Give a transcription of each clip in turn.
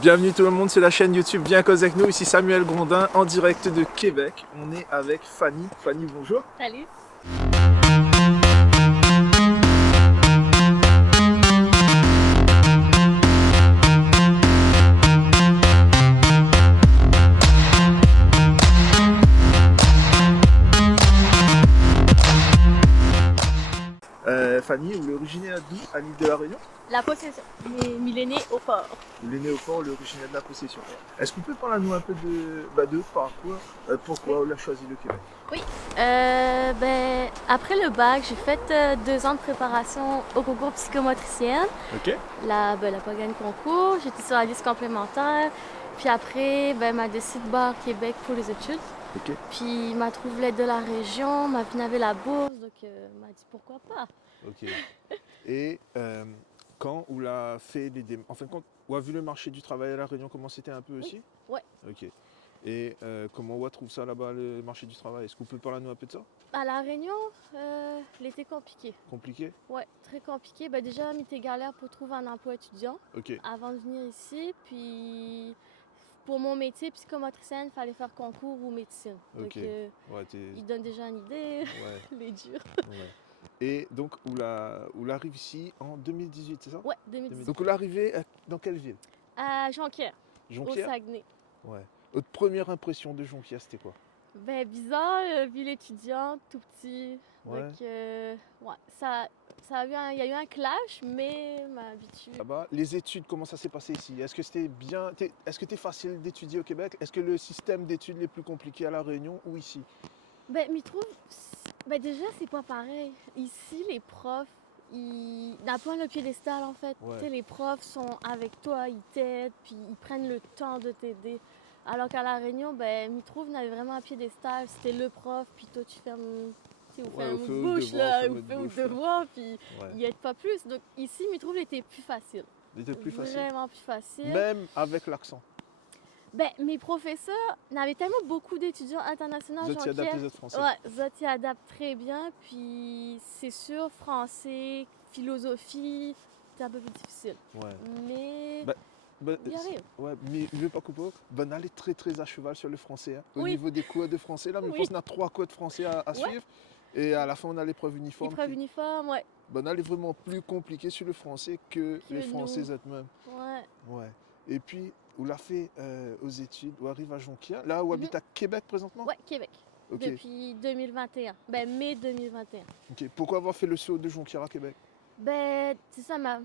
Bienvenue tout le monde sur la chaîne YouTube Viens cause avec nous, ici Samuel Grondin en direct de Québec. On est avec Fanny. Fanny, bonjour. Salut. Fanny, vous êtes originaire d'où? À l'île de la Réunion? La possession. Millénaire au port. Vous êtes né au port, vous êtes originaire de la possession. Est-ce qu'on peut parler à nous un peu de parcours? Pourquoi vous avez choisi le Québec? Oui. Après le bac, j'ai fait 2 ans de préparation au concours psychomotricienne. Ok. La pas gagné le concours. J'étais sur la liste complémentaire. Puis après, m'a décidé de barre Québec pour les études. Ok. Puis m'a trouvé l'aide de la région, m'a fini avec la bourse, donc m'a dit pourquoi pas. Ok. Et quand on l'a fait les démarches, en fin de compte, on a vu le marché du travail à La Réunion, comment c'était un peu aussi? Ouais. Ok. Et comment on trouve ça là-bas, le marché du travail? Est-ce qu'on peut parler à nous un peu de ça? À La Réunion, l'été compliqué. Compliqué? Ouais, très compliqué. Déjà, mis tes galères pour trouver un emploi étudiant Ok. avant de venir ici. Puis, pour mon métier psychomotricienne, il fallait faire concours ou médecine. Ok. Donc, Ouais, il donne déjà une idée, ouais, les durs. ouais. Et donc, on arrive ici en 2018, c'est ça? Ouais, 2018. Donc, on est arrivé dans quelle ville? À Jonquière, au Jonquière? Saguenay. Ouais. Votre première impression de Jonquière, c'était quoi? Bizarre, ville étudiante, tout petit. Ouais. Donc, ouais, il y a eu un clash, mais m'a habituée. Là-bas, les études, comment ça s'est passé ici? Est-ce que c'était bien? Est-ce que c'était facile d'étudier au Québec? Est-ce que le système d'études est plus compliqué à La Réunion ou ici? m'y trouve. Déjà, c'est pas pareil. Ici, les profs, ils n'ont pas le piédestal en fait. Ouais. Tu sais, les profs sont avec toi, ils t'aident, puis ils prennent le temps de t'aider. Alors qu'à La Réunion, m'y trouve, on avait vraiment un piédestal. C'était le prof, puis toi, tu fermes. Tu sais, on fait un mot de bouche, là, on fait un devoir, puis il aide pas plus. Donc ici, m'y trouve, était plus facile. Il était plus facile? Vraiment plus facile. Même avec l'accent? Mes professeurs n'avaient tellement beaucoup d'étudiants internationaux. Vous étiez adaptés aux français? Ouais, vous étiez adaptés très bien. Puis c'est sûr, français, philosophie, c'est un peu plus difficile. Ouais. Mais y arrive. Ouais, mais je ne veux pas couper. Ben, allez très très à cheval sur le français. Hein. Au Oui. niveau des cours de français, là, mais je pense qu'on a 3 cours de français à suivre. Et à la fin, on a l'épreuve uniforme. L'épreuve uniforme, ouais. Ben, elle est vraiment plus compliquée sur le français que les Français eux-mêmes. Ouais. Ouais. Et puis, on l'a fait aux études, on arrive à Jonquière. Là, où habite à Québec présentement? Ouais, Québec. Okay. Depuis 2021. Mai 2021. Ok. Pourquoi avoir fait le saut de Jonquière à Québec? C'est ça, m'a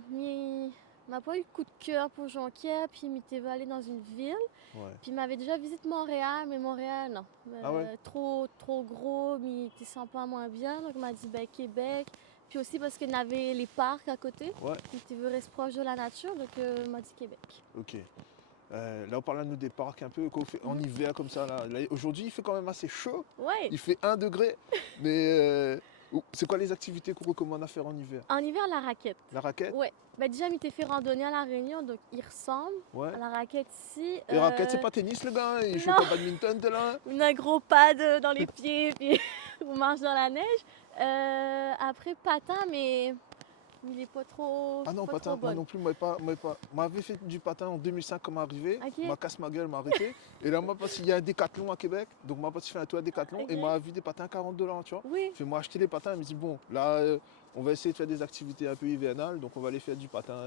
pas eu de coup de cœur pour Jonquière, puis il m'était allé dans une ville. Ouais. Puis il m'avait déjà visité Montréal, mais Montréal, non. Ah ouais? Trop gros, mais il te sent pas moins bien. Donc il m'a dit Québec. Puis aussi parce qu'il y avait les parcs à côté. Ouais. Il veut rester proche de la nature, donc il m'a dit Québec. Ok. Là, on parle à nous des parcs un peu en hiver comme ça. Là, aujourd'hui, il fait quand même assez chaud. Ouais. Il fait 1 degré. Mais c'est quoi les activités qu'on recommande à faire en hiver? En hiver, la raquette. La raquette? Ouais. Déjà, il m'était fait randonner à La Réunion, donc il ressemble à la raquette ici. Les raquettes, c'est pas tennis, le gars? Il joue pas badminton, t'es là? On a un gros pad dans les pieds, puis on marche dans la neige. Après, patin, mais il est pas trop. Ah non, pas patin, trop moi non plus, moi m'avais fait du patin en 2005 comme arrivé, Ok. m'a cassé ma gueule, m'a arrêté. Et là, moi, parce qu'il y a un décathlon à Québec, donc moi, parce qu'il fait un tour à décathlon, Ok. et m'a vu des patins à 40 $, tu vois. Oui. Fait moi acheter des patins, il me dit, bon, là, on va essayer de faire des activités un peu hivernales, donc on va aller faire du patin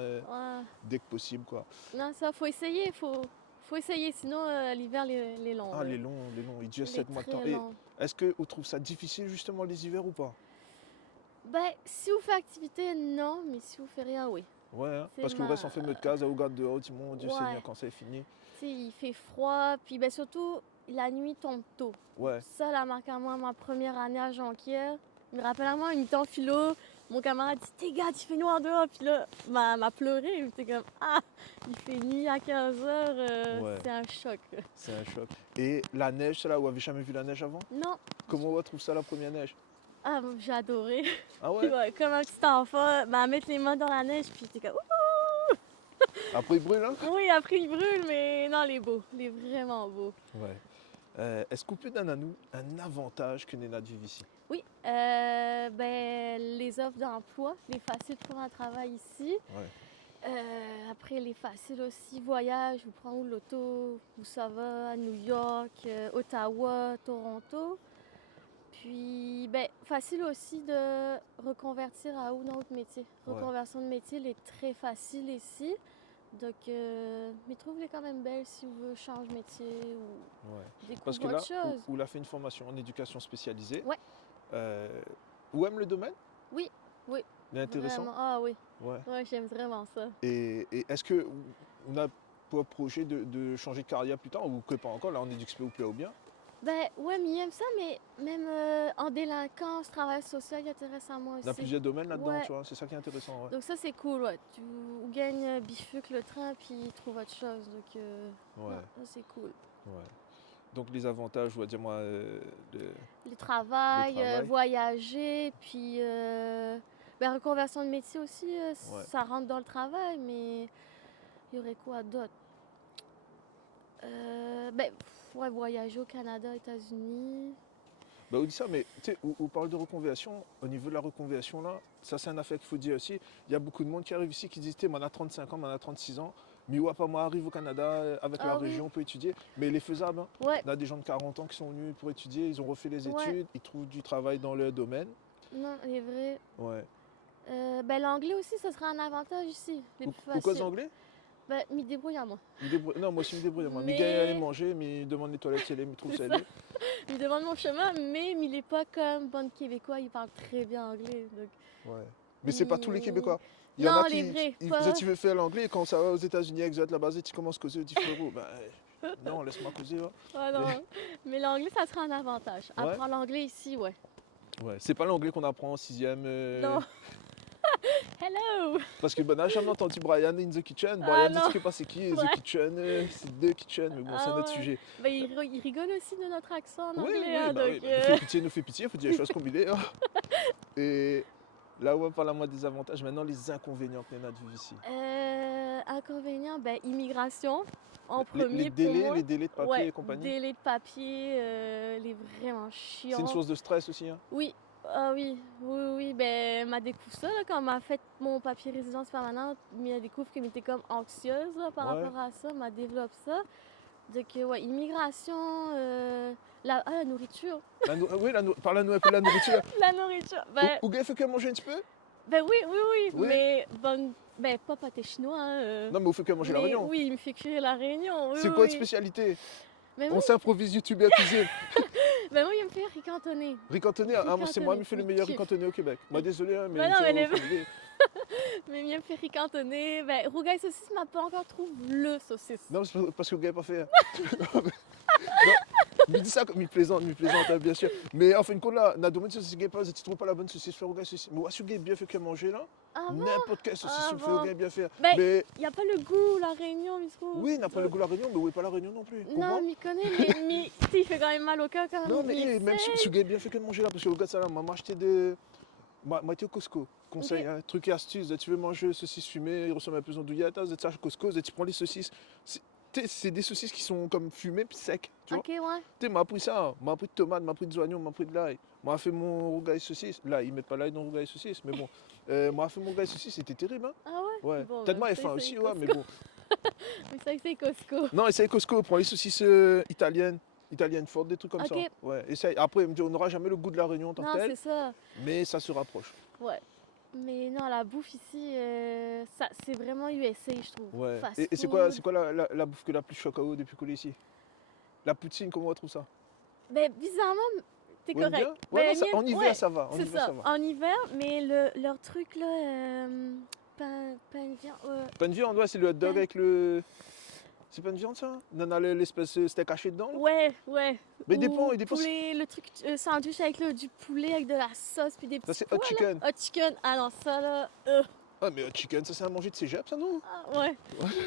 dès que possible, quoi. Non, ça, faut essayer, faut essayer, sinon l'hiver, les longs. Ah, les longs, il dure 7 mois de temps. Et est-ce qu'on trouve ça difficile, justement, les hivers ou pas? Si vous faites activité, non, mais si vous faites rien, oui. Ouais, hein, parce qu'on reste enfermé de case, on regarde dehors, dit mon Dieu Seigneur, quand c'est fini. Tu sais, il fait froid, puis surtout, la nuit tombe tôt. Ouais. Ça, la marque à moi, ma première année à Jonquière, il me rappelle à moi, une temps philo, mon camarade dit, t'es gars, il fait noir dehors, puis là, m'a pleuré, il était comme, il fait nuit à 15h, c'est un choc. C'est un choc. Et la neige, c'est là où vous n'avez jamais vu la neige avant? Non. Comment on trouve ça, la première neige? J'ai adoré. Ah ouais? Ouais, comme un petit enfant, mettre les mains dans la neige, puis t'es comme, ouh! Après, il brûle, hein? Oui, après, il brûle, mais non, il est beau. Il est vraiment beau. Ouais. Est-ce qu'on peut donner à nous un avantage que Néna de vivre ici? Oui, les offres d'emploi, il est facile de trouver un travail ici. Ouais. Après, les faciles aussi, voyage, vous prends où l'auto, où ça va, à New York, Ottawa, Toronto. Puis, ben, facile aussi de reconvertir à un autre métier. Ouais, Reconversion de métier, elle est très facile ici. Donc, mais trouve-les quand même belle si vous voulez changer de métier ou ouais. Parce découvre que autre là, chose. où a fait une formation en éducation spécialisée, Ouais, euh, où aime le domaine? oui, oui, Il est intéressant? vraiment. Ah oui, Ouais. ouais, j'aime vraiment ça. Et est-ce que on a pour projet de changer de carrière plus tard ou que pas encore? Là, on est du XP ou plaît ou bien? Ben, ouais, mais il aime ça, mais même en délinquance, travail social, il intéresse à moi Il y a aussi. plusieurs domaines là-dedans, Ouais, tu vois, c'est ça qui est intéressant, ouais. donc ça c'est cool, ouais. Tu gagnes bifurque le train puis trouve autre chose. Donc, non, Ouais, ça c'est cool. ouais. Donc les avantages, je dois dire moi, Le le travail, travail, voyager, puis ben, reconversion de métier aussi, ouais. ça rentre dans le travail, mais il y aurait quoi d'autre? Ben, ouais, voyager au Canada, États-Unis. Bah on dit ça, mais tu sais, on parle de reconversion, au niveau de la reconversion là, ça c'est un affaire qu'il faut dire aussi. Il y a beaucoup de monde qui arrive ici qui disent, moi on a 35 ans, moi on a 36 ans, mais ouais, pas moi arrive au Canada avec la Ah oui, région pour étudier, mais il est faisable, hein. ouais, On a des gens de 40 ans qui sont venus pour étudier, ils ont refait les ouais, études, ils trouvent du travail dans leur domaine. non, il est vrai. Ouais. Ben, l'anglais aussi, ça sera un avantage ici, les plus Pourquoi faciles. anglais? Ben, m'y débrouille à moi. Non, moi aussi je me débrouille, moi. Mi gars aller Mais, manger, mi demande les toilettes, si elle me trouve c'est ça ça, elle est. il demande mon chemin, mais il est pas comme bon québécois, il parle très bien anglais. Donc, Ouais. Mais c'est pas tous les il- Québécois. Il y en a non, les qui, vrais, si pas. tu veux faire l'anglais, quand ça va aux États-Unis, avec là-bas, tu commences à causer, tu dis frérot, ben non, laisse-moi causer, va. Ah Mais non, mais l'anglais, ça sera un avantage. ouais, Apprendre l'anglais ici, ouais. ouais. C'est pas l'anglais qu'on apprend en sixième. Non, hello! Parce que ben, on n'a jamais entendu Brian in the kitchen. Ah Brian, tu non, sais pas c'est qui, The ouais. Kitchen, c'est The Kitchen, mais bon, c'est un Ah autre ouais. sujet. Ben, il rigole aussi de notre accent en Oui, anglais, oui, hein, bah donc. oui, bah, nous fait pitié, faut dire les choses comme il est, hein. Et là, ouais, parle-moi des avantages. Maintenant, les inconvénients que y en a de vivre ici. Inconvénient, ben, immigration en premier pour Les moi. délais de papier Ouais, et compagnie. délai de papier, il est vraiment C'est une chiant. source de stress aussi, hein. Oui, ah oui, oui, oui, ben, m'a découvert ça, là, quand m'a fait mon papier résidence permanente, m'a découvert qu'elle était comme anxieuse, là, par Ouais. rapport à ça, m'a développé ça. Donc, ouais, immigration, la nourriture. Oui, parle-nous un peu de la nourriture. La nourriture, ben, Ou gars, fait que manger un petit peu? ben oui, oui, oui, Oui. mais bonne, ben, pas pâté chinois, hein, Non, mais vous faites que manger la mais Réunion. oui, il me fait cuire la Réunion, oui, C'est oui, quoi votre oui. spécialité? Mais On moi, s'improvise youtubeur cuisine. ben moi, il me fait riz cantonné. Riz cantonné, Riz ah, moi c'est moi cantonné, qui fais le il meilleur riz kiffe. cantonné au Québec. Moi désolé, hein, mais Ben non, tu mais, vois, faut aider. mais il me fait riz cantonné. Ben, rougail saucisse m'a pas encore trouvé le saucisse. Non, c'est parce que le gars n'est pas fait, hein. Non, mais dis ça comme il plaisante, hein, bien sûr. Mais en fin de compte, là, na domaine saucisse gay pas, tu trouves pas la bonne saucisse, fais au gars saucisse. Mais ouais, si le gars est bien fait que manger là, Ah bon? n'importe quelle saucisse, Ah il me fait au bon? gars bien faire. Ben, Mais il n'y a pas le goût, la Réunion, il se trouve. oui, il n'a pas le goût de la Réunion, mais où est pas la Réunion non plus. Non, Comprends? m'y connaît, mais tu sais, il fait quand même mal au cœur quand Non, il mais même si essaie. le gars est bien fait que de manger là, parce que le gars, ça là, m'a acheté de. Moi, été au Costco. Conseil, Ok. hein, truc et astuce. Tu veux manger saucisse fumée, il ressemble un peu à douillette, tu vas au Costco, tu prends les saucisses. C'est des saucisses qui sont comme fumées puis secs, tu vois. Ok, ouais. Tu sais, m'a pris ça, m'a pris de tomates, m'a pris de oignons, m'a pris de l'ail. M'a fait mon rougail saucisse. Là, ils mettent pas l'ail dans le rougail saucisse, mais bon. M'a fait mon rougail saucisse, c'était terrible, hein. Ah ouais? Ouais. Bon, Peut-être moi, ben, elle ça, faim c'est aussi, ouais, mais Costco. bon. Mais ça, c'est Costco. Non, essaye Costco, prends les saucisses italiennes fortes, des trucs comme ça. Ok. Ouais, essaye. Après, il me dit, on n'aura jamais le goût de la Réunion en tant que Non, tel, c'est ça. mais ça se rapproche. Ouais. Mais non, la bouffe ici, ça, c'est vraiment USA, je trouve. Ouais. Fast Et c'est food. quoi la bouffe que la plus choc à eau depuis qu'on est ici? La poutine, comment on trouve ça? Ben, bizarrement, t'es Ouais, bien? correct. Ouais, non, Ben, en hiver, ouais, ça va. En c'est hiver, ça. ça va. En hiver, mais leur truc là, pain de viande. Pas une viande, ouais, c'est le hot dog Pain- avec le. C'est pas une viande, ça? Non, non, l'espèce de steak haché dedans, là? Ouais, ouais. Mais Ou il dépend. poulet, le truc sandwich avec du poulet avec de la sauce puis des Ça, petits c'est pois hot là. chicken. Hot chicken. Ah non, ça là. Ah, mais hot chicken, ça, c'est à manger de cégep, ça, non? Ah, ouais.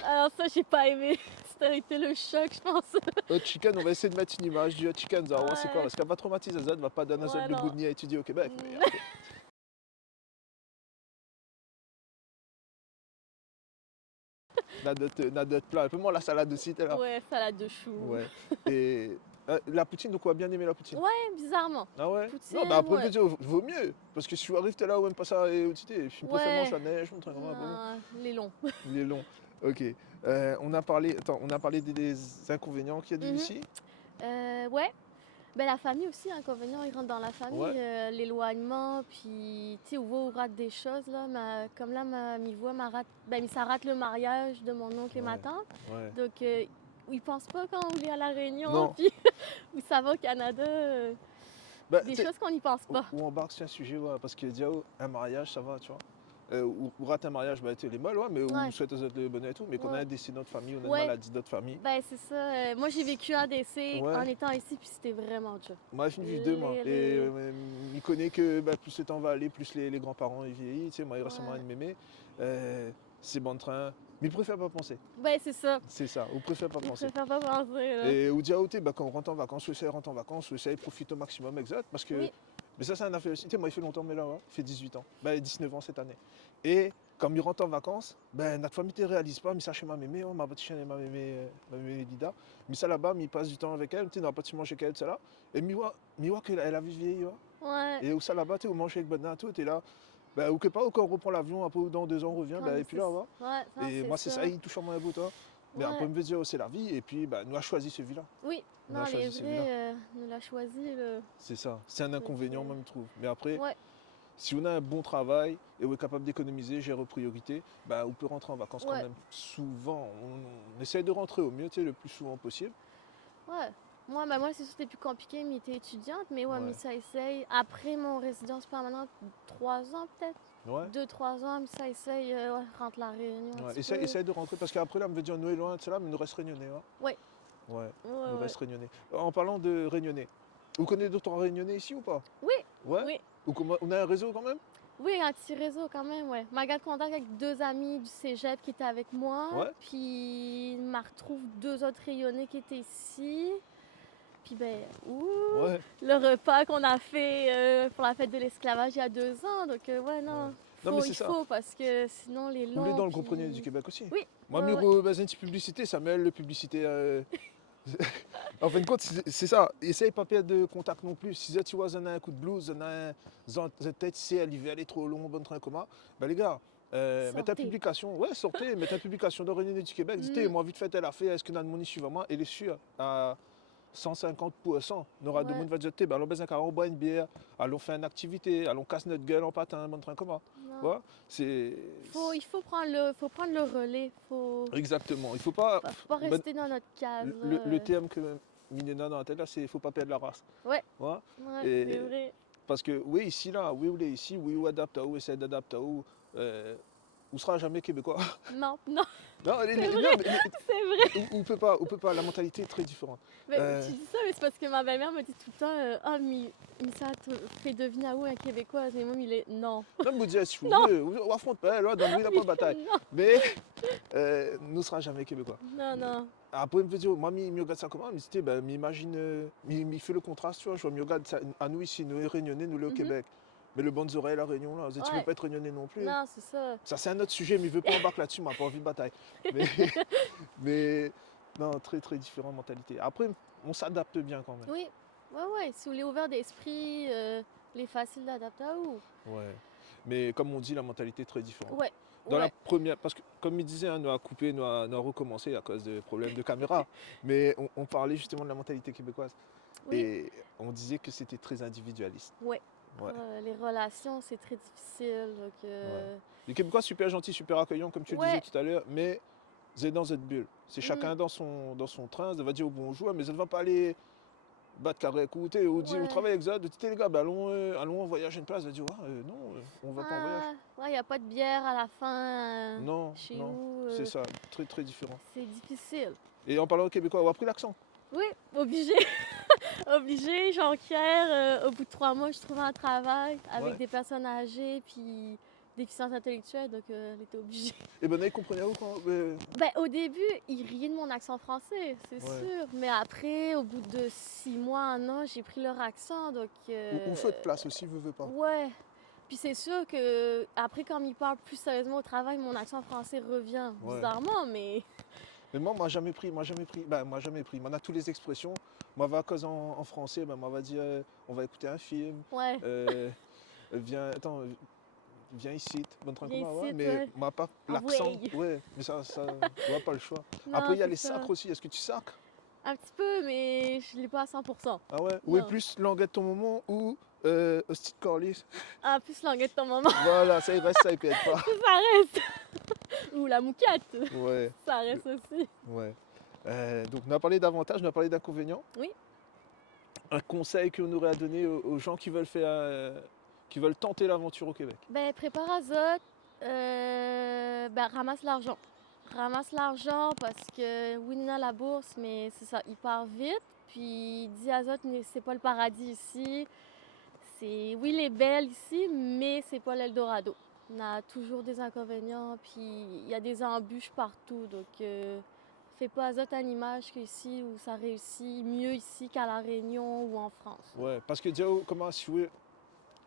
Alors ça, j'ai pas aimé. C'était été le choc, je pense. Hot chicken, on va essayer de mettre une image du hot chicken, ça, c'est quoi? Ouais. Parce qu'elle va traumatiser ça, elle va pas donner un Ouais, seul de non. Boudni à étudier au Québec. Mais, Mm. n'a d'autres plats. Appelle-moi la salade aussi, t'es là. Ouais, salade de chou. Ouais. Et La poutine, donc on va bien aimer la poutine. Ouais, bizarrement. Ah ouais? Poutine, Non, bah après, ouais. vaut mieux. Parce que si tu arrives, t'es là, ou même pas ça, et tu sais, je préfère Ouais. manger la neige, mon truc, vraiment, bon, Non, les longs. il est long. Ok. On a parlé des inconvénients qu'il y a Mhm. d'ici. Ouais. Ben, la famille aussi, inconvénient, il rentre dans la famille. Ouais, L'éloignement, puis, tu sais, on rate des choses, là. Comme là, mi voix, ça rate le mariage de mon oncle et ma ouais, tante. ouais. Donc, ils pensent pas quand on est à La Réunion, Non, puis où ça va au Canada. bah, Des tu sais, choses qu'on n'y pense pas. où embarque sur un sujet, ouais, parce que déjà, un mariage, ça va, tu vois. Ou rate un mariage, bah, tu les mal, ouais, mais ou Ouais, souhaite aux autres le bonheur et tout, mais qu'on a ouais, un décès de notre famille, on a une ouais. maladie de notre famille. Ben, c'est ça. Moi, j'ai vécu un décès en Ouais, étant ici, puis c'était vraiment dur. moi, j'ai vu deux, moi. Les, Et les... il connaît que bah, plus le temps va aller, plus les grands-parents ils vieillissent. Tu sais, moi, il reste Ouais. un mémé. C'est bon train. Mais il préfère pas penser. Ben, c'est ça. C'est ça, on préfère pas Ils penser. préfèrent pas penser, là. Et au dia bah, quand on rentre en vacances, on essaie de rentrer en vacances, on essaie de profiter au maximum, exact. Parce que. Oui, Mais ça, c'est un affaire aussi. Tu sais, moi, il fait longtemps, mais là, ouais, il fait 18 ans. Bah, 19 ans cette année. Et quand il rentre en vacances, ben, notre famille ne réalise pas, mais ça chez ma mémé, oh, ma petite chienne et ma mémé Lida. Mais ça là-bas, il passe du temps avec elle, tu sais, dans la petite manger avec elle, ça là. Et miwa qu'elle elle a vu vieillir. ouais. Et où ça là-bas, tu sais, on mange avec Bodna, tout, et là. Bah, ou que pas, ou quand on reprend l'avion, un peu dans 2 ans, on revient, Quand bah, et puis c'est... là, on va. Ouais, non, Et c'est moi, c'est ça, ça. il touche en moi un bout, toi. Mais après, Ouais. me dire, oh, c'est la vie, et puis, bah, nous a choisi celui-là. Oui, On non, a les choisi celui-là. vrais nous l'a choisi, là. C'est ça. C'est un Donc, inconvénient, même, je trouve. Mais après, ouais, si on a un bon travail et on est capable d'économiser, gérer aux priorités, bah, on peut rentrer en vacances quand ouais, même souvent. On essaye de rentrer au mieux, tu sais, le plus souvent possible. ouais. Moi, c'est sûr que c'était plus compliqué, mais j'étais étudiante, mais ouais, mais Ouais. ça essaye. Après mon résidence permanente, 3 ans peut-être, Ouais. 2, 3 ans, mais ça essaye, ouais, rentre la Réunion un Ouais. petit peu. Essaye de rentrer parce qu'après là, on me veut dire nous est loin, cela, mais il nous reste Réunionnais. Hein. Ouais, Ouais. Il ouais, nous ouais. reste Réunionnais. En parlant de Réunionnais, vous connaissez d'autres Réunionnais ici ou pas? Oui, Ouais. oui. On a un réseau quand même? Oui, un petit réseau quand même, ouais. Ma garde contact avec 2 amis du cégep qui étaient avec moi, Ouais. puis m'a retrouve 2 autres rayonnés qui étaient ici. Puis ben, Ouais. le repas qu'on a fait pour la fête de l'esclavage il y a 2 ans. Donc ouais, Ouais. non, Non mais c'est il ça. faut parce que sinon les Vous voulez longs, dans le groupe Réunionnais du puis... Québec aussi? Oui, Moi, ouais, ouais. Miro, bah, c'est une petite publicité, ça mêle le publicité. En fin de compte, c'est ça. Essaye pas perdre de contact non plus. Si tu vois, un coup de blues, tête, c'est l'hiver, elle est trop long, bon train, comment. Ben les gars, mettez une Sortez. publication. Ouais, sortez, mettez une publication de Réunion du Québec. Dites, Mm, moi, vite fait, elle a fait, est-ce que notre monde suit vraiment? Elle est sûre, à 150%. On aura de ouais, monde va dire, ben, allons baisser un carreau, on boit une bière, allons faire une activité, allons casser notre gueule en patin, bon train, comment. non. Ouais, c'est. Faut prendre le relais. Exactement. Il faut pas. Faut pas Ben, rester dans notre case. le terme que Milena dans la tête là, c'est faut pas perdre la race. Ouais, Ouais. ouais, c'est Et vrai. parce que oui, ici là, oui, on est ici, oui, on adapte à où, essaie d'adapter à où, on sera jamais québécois. Non, non, Non, c'est non, vrai, c'est vrai. on peut pas, la mentalité est très différente. Mais Euh, tu dis ça, mais c'est parce que ma belle-mère me dit tout le temps Ah, mais ça te fait devenir à où un Québécois? Et moi, il est non. non, me dire si vous Non, voulez, on affronte pas, là, dans lui, il n'a pas de bataille. non, Mais nous ne sera jamais québécois. non, non. Après, il me dit, moi, je regarde ça comment? Il me dit, ben, m'imagine, il fait le contraste, tu vois, je me regarde ça, à nous ici, nous, les Réunionnais, nous, le Mhm. Québec. Mais le bonnes oreilles, la Réunion, là, tu ne peux Ouais, pas être Réunionnais non plus. non, c'est ça. Ça, c'est un autre sujet, mais il veut pas embarquer là-dessus, il m'a pas envie de bataille. Mais, mais non, très, très différente mentalité. Après, on s'adapte bien quand même. Oui, ouais, ouais. Si vous voulez ouvert d'esprit, les faciles d'adapter à où? Ouais. Mais comme on dit, la mentalité est très différente. Ouais, Dans la ouais. première, parce que comme il disait, hein, nous a coupé, nous a recommencé à cause de problèmes de caméra. Mais on parlait justement de la mentalité québécoise. Oui, Et on disait que c'était très individualiste. ouais. Ouais. Les relations, c'est très difficile. Donc, Ouais. Les Québécois, super gentils, super accueillants, comme tu le disais ouais. tout à l'heure, mais c'est dans cette bulle. C'est Mm, chacun dans son train, ça va dire bonjour, mais ça ne va pas aller battre carré écouter ou dire, vous ouais. travaillez avec ça, de dire les gars, ben, allons en voyage à une place, va dire, ah, non, on va pas en voyage. Ah, ouais, il n'y a pas de bière à la fin Non, chez non, vous. c'est ça, très très différent. C'est difficile. Et en parlant au Québécois, on a pris l'accent. Oui, obligé. Obligé. Jonquière, au bout de 3 mois, je trouvais un travail avec Ouais. des personnes âgées puis déficience intellectuelle, donc elle était obligée. Et ben, ils comprenaient où quand. Ben, au début, ils riaient de mon accent français, c'est Ouais. sûr. Mais après, au bout de 6 mois, 1 an, j'ai pris leur accent, donc... Ou feu de place aussi, veut pas. Ouais. Puis c'est sûr que après, quand ils parlent plus sérieusement au travail, mon accent français revient Ouais. bizarrement, mais Mais moi, jamais pris, moi, jamais pris. On a toutes les expressions. Moi, va cause en français, ben, moi, va dire, on va écouter un film. Ouais, Viens, attends, viens ici, bonne train viens comment, ouais, ici, mais ouais. moi, pas Ah l'accent. ouais. Ouais, mais ça, on n'a pas le choix. Après, Non, il y a c'est les ça. sacres aussi. Est-ce que tu sacres? Un petit peu, mais je l'ai pas à 100%. Ah ouais? Ou est Non. plus languette ton moment ou hostie de Corliss? Ah, plus languette de ton maman, Voilà, ça, il reste, ça, il pète pas. ça reste. Ou la mouquette, Ouais, ça reste aussi. ouais. Donc, on a parlé d'avantages, on a parlé d'inconvénients. Oui. Un conseil qu'on aurait à donner aux gens qui veulent faire, qui veulent tenter l'aventure au Québec. Ben, prépare azote, ben, ramasse l'argent. Ramasse l'argent parce que oui, on a la bourse, mais c'est ça, il part vite. Puis Diazote, c'est pas le paradis ici. C'est, oui, les belles ici, mais c'est pas l'Eldorado. On a toujours des inconvénients, puis il y a des embûches partout. Donc, fais pas azote à l'image qu'ici où ça réussit mieux ici qu'à La Réunion ou en France. Ouais, parce que dire comment si vous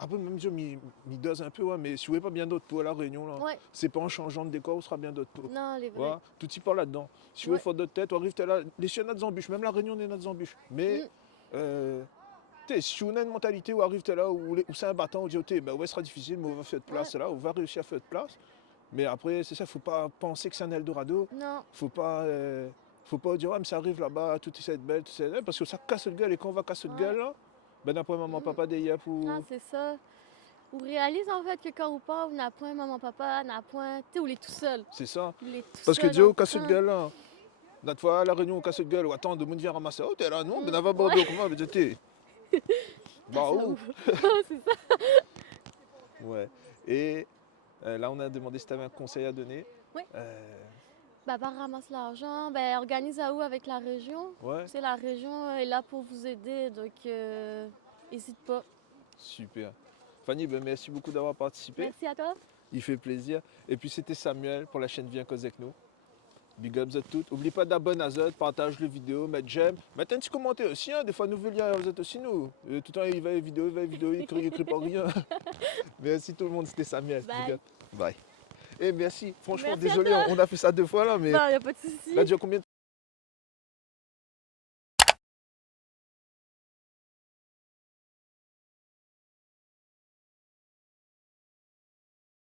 après même dire m'y dose un peu, ouais, mais si vous pas bien d'autres pour la Réunion là, Ouais, c'est pas en changeant de décor, on sera bien d'autres pour. non, les vrais. Ouais, tout y part là-dedans. Si vous Ouais. faites d'autres têtes, on arrive là, les chiens notre embûches, même la Réunion on est notre embûches. Mais si on a une mentalité où arrive là, où c'est un battant, on dit ok, ben ouais, ce sera difficile, mais on va faire de place là, on va réussir à faire de place. Mais après, c'est ça, faut pas penser que c'est un Eldorado. Non, Faut pas dire ouais mais ça arrive là-bas, tout est belle, tout est parce que ça casse le gueule et quand on va casser le Ouais. gueule là, ben d'après maman, papa des yep ou. non, c'est ça. On réalise en fait que quand on part, on n'a point maman, papa, on n'a point. Tu sais, on est tout seul. C'est ça. On est tout Parce que seul Dieu, en casse le train. gueule là. Notre fois à la réunion, on casse le gueule, ou attends, de monde vient ramasser. Oh, t'es là, non, ben on va Ouais. comment, ben t'es. Bah où? C'est ça. Ouais. Et là, on a demandé si tu avais un conseil à donner. Oui. Euh, Ben, ramasse l'argent, ben, organise à où avec la région. ouais, Tu sais, la région est là pour vous aider, donc n'hésite pas. super. Fanny, ben merci beaucoup d'avoir participé. Merci à toi. Il fait plaisir. Et puis c'était Samuel pour la chaîne Viens cause avec nous. Big up à toutes. N'oublie pas d'abonner à Zot, partage les vidéos, mettre j'aime. Mettez un petit commentaire aussi, hein. Des fois nous liens vous êtes aussi nous. Tout le temps il va les vidéos, il écrit pas rien. Merci tout le monde, c'était Samuel. Bye. Big up. Bye. Et merci. Franchement, Merci à désolé, toi. on a fait ça 2 fois là, mais Non, y a pas de souci. là, déjà combien de